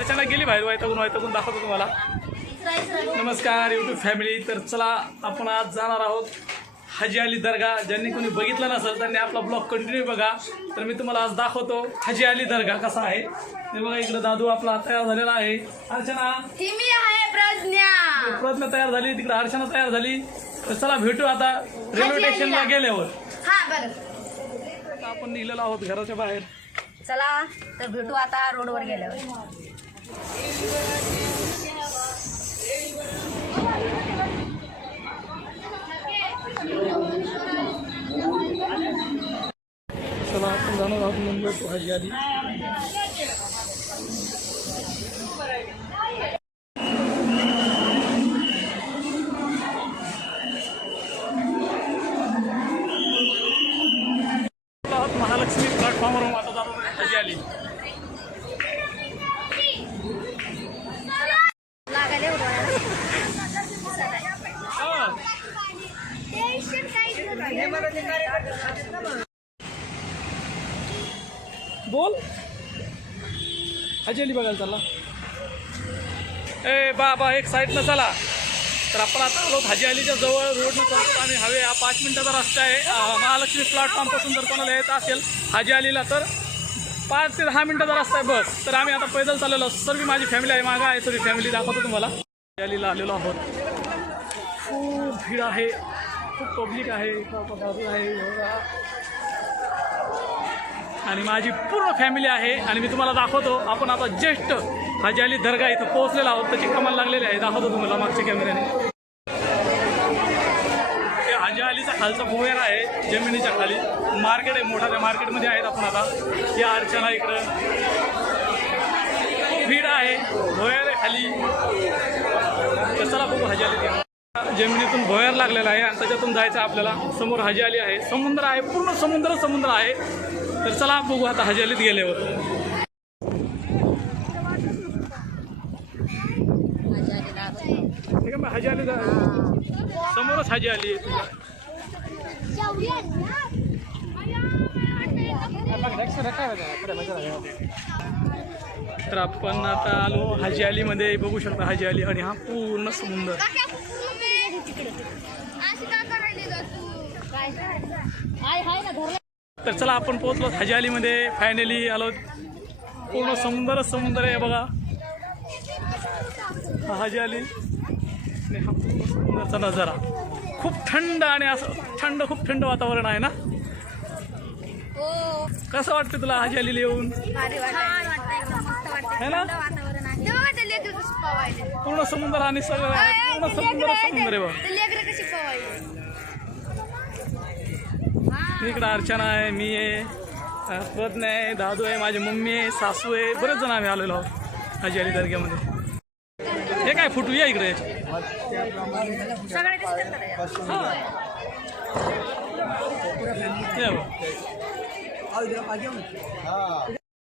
अर्चना गेली बाहेर वैतागून वैतागून दाखवतो तुम्हाला. नमस्कार यूट्यूब फॅमिली तर चला आपण आज जाणार आहोत हाजी अली दर्गा. ज्यांनी कोणी बघितलं नसेल त्यांनी आपला ब्लॉग कंटिन्यू बघा. तर मी तुम्हाला आज दाखवतो हाजी अली दर्गा कसा आहे. ते बघा इकडे दादू आपला तयार झालेला आहे. अर्चना. ही प्रज्ञा. तयार झाली तिकडे अर्चना तयार झाली. तर चला भेटू आता रेल्वे स्टेशनला. गेल्यावर. हा आपण निघलेलो आहोत घराच्या बाहेर. चला तर भेटू आता रोडवर गेल्यावर. चला आपण जाणार आहोत मुंबई टू हाजी अली आहोत महालक्ष्मी प्लॅटफॉर्मवरून आता जातो हाजी अली लागायला एवढं हा. बोल हजेली अली बघायला चालला. ए बाबा एक साईडनं चला. तर आपण आता आलो हाजी अलीच्या जवळ रोडनं चालतो आणि हवे हा पाच मिनिटाचा रस्ता आहे. महालक्ष्मी प्लॅटफॉर्मपासून जर कोणाला येत असेल हाजी अलीला तर पाच ते दहा मिनिटाचा रस्ता आहे बस. तर आम्ही आता पैदल चाललेलो आहोत. सर्व माझी फॅमिली आहे. मागं आहे सर्व फॅमिली दाखवतो तुम्हाला. हाजी अलीला आलेलो आहोत. खूप भीड आहे. खूप पब्लिक आहे. आहे. आणि माझी पूर्ण फॅमिली आहे आणि मी तुम्हाला दाखवतो. आपण आता ज्येष्ठ हाजी अली दर्गा इथं पोहोचलेला आहोत. त्याची कमाल लागलेली आहे. दाखवतो तुम्हाला मागच्या कॅमेऱ्याने ते हाजी अलीचा खालचा भुवेर आहे. जमिनीच्या खाली. मार्केट आहे. मोठा त्या मार्केटमध्ये आहेत आपण आता. या अर्चना इकडं. खूप भीड आहे. भुवेर आहे खाली. कसाला चला बघू हाजी अली. जमिनीतून भोयर लागलेला आहे आणि त्याच्यातून जायचं आपल्याला. समोर हाजी अली आहे. समुद्र आहे पूर्ण समुद्र समुद्र आहे. तर चला बघू आता हाजी अलीत गेल्यावर. ठीक आहे मग हाजी अली समोरच हाजी आली तर आपण आता आलो हाजी अलीमध्ये बघू शकता हाजी अली आणि हा पूर्ण समुद्र. तर चला आपण पोहोचलो हाजी अलीमध्ये फायनली आलो. पूर्ण समुद्रच समुद्र आहे बघा. हा हाजी अली हा पूर्ण समुद्राचा नजारा. खूप थंड आणि असं थंड खूप थंड वातावरण आहे ना? हो. कसं वाटतं तुला हाजी अलीला येऊन है ना? पूर्ण समुद्र आणि सगळं पूर्ण समुद्र समुद्र आहे बघा. इकडं अर्चना आहे मी आहे प्रज्ञा आहे दादू आहे माझी मम्मी आहे सासू आहे बरेच जण आम्ही आलेलो आहोत हाजी अली दर्ग्यामध्ये. हे काय फुटू या इकडे.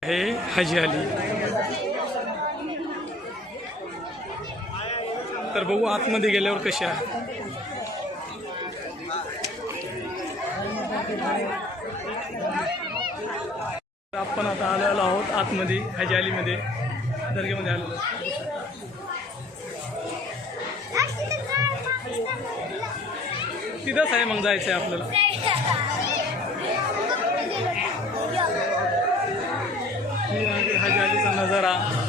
हे. हाजी अली तर बघू आतमध्ये गेल्यावर कशा आहे. तर आपण आता आलेलो आहोत आतमध्ये हाजी अलीमध्ये दर्ग्यामध्ये आलेलो तिथंच आहे मग जायचं आहे आपल्याला. हाजी अलीचा नजारा.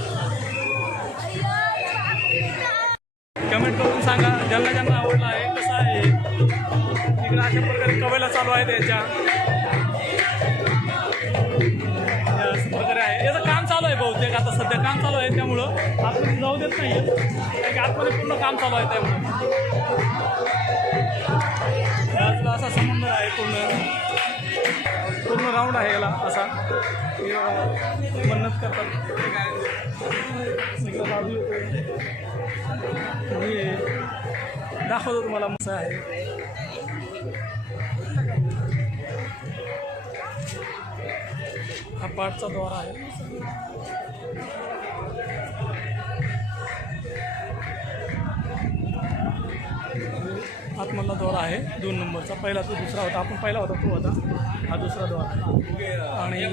कमेंट करून सांगा ज्यांना ज्यांना आवडला आहे कसं आहे? तिकडे अशा प्रकारे कवेला चालू आहे त्याच्या अशा प्रकारे आहे. याचं काम चालू आहे बहुतेक आता सध्या. काम चालू आहे त्यामुळं. आपण जाऊ देत नाही कारण आतमध्ये पूर्ण काम चालू आहे त्यामुळं. असा समुद्र आहे पूर्ण. पूर्ण राऊंड आहे याला असा. मन्नत करतात. मी दाखवतो तुम्हाला मसा आहे. हा पाठचा द्वार आहे. मधला दोरा आहे. दोन नंबरचा. पहिला तो दुसरा होता. आपण पहिला होता तो होता. हा दुसरा दोरा. आणि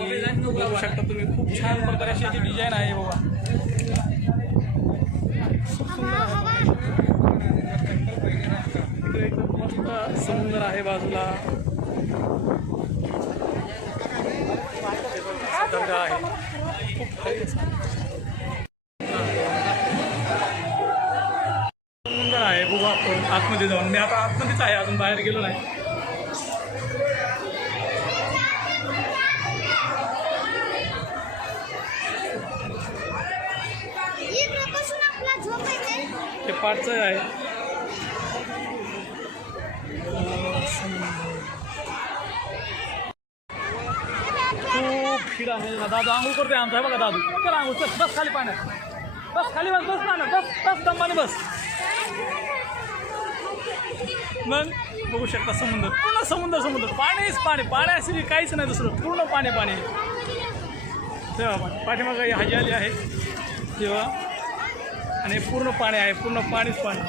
बघू शकता तुम्ही खूप छान प्रकारे अशी याची डिझाईन आहे बाबा. एकदम मस्त सुंदर आहे बाजूला. आहे. खूप आतमध्ये जाऊन. मी आता आतमध्येच आहे अजून बाहेर गेलो नाही. ते पाठचं आहे. खूप भीड आहे. दादू आंघोळ करते आमचा. आहे बघा दादू. चल आंघोळ चल बस खाली पाण्यात. बस खाली बस बस पाण्यात. बस बस दंबाने बस. मग बघू शकता समुद्र. पूर्ण समुद्र समुद्र. पाणीच पाणी. पाण्याशिवाय काहीच नाही दुसरं. पूर्ण पाणी पाणी. तेव्हा पाणी पाठीमागं ही हाजी आली आहे तेव्हा आणि पूर्ण पाणी आहे. पूर्ण पाणीच पाणी.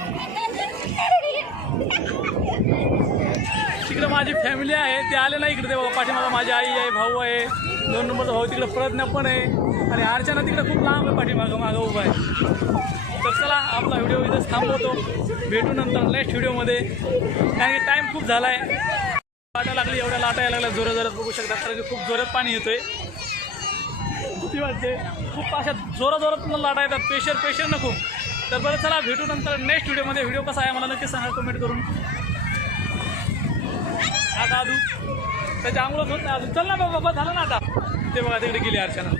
तिकडे माझी फॅमिली आहे. ते आले नाही इकडे. ते बघा पाठीमागं माझी आई आहे भाऊ आहे. दोन नंबरचा भाऊ तिकडे प्रज्ञा पण आहे. आणि अर्चना तिकडे खूप लांब आहे पाठीमागं. मागं उभा आहे. तर चला आपला व्हिडिओ इथंच थांबवतो. भेटू नंतर नेक्स्ट व्हिडिओमध्ये कारण की टाईम खूप झाला आहे लाटा लागली एवढ्या लाटा यायला लागल्या जोरात जोरात बघू शकतात कारण की खूप जोरात पाणी येतोय. किती वाटते. खूप अशा जोरात जोरात लाटा येतात. प्रेशर प्रेशर न खूप तर बरं चला भेटू नंतर नेक्स्ट व्हिडिओमध्ये व्हिडिओ कसा आहे मला नक्की सांगा कमेंट करून. आता अजून त्याच्या आंघोळच होत नाही अजून. चल ना बाबा झालं ना आता. ते बघा तिकडे गेली अर्चना.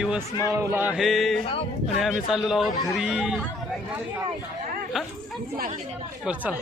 दिवस माळवला आहे. आणि आम्ही चाललेलो आहोत घरी. बरं चला.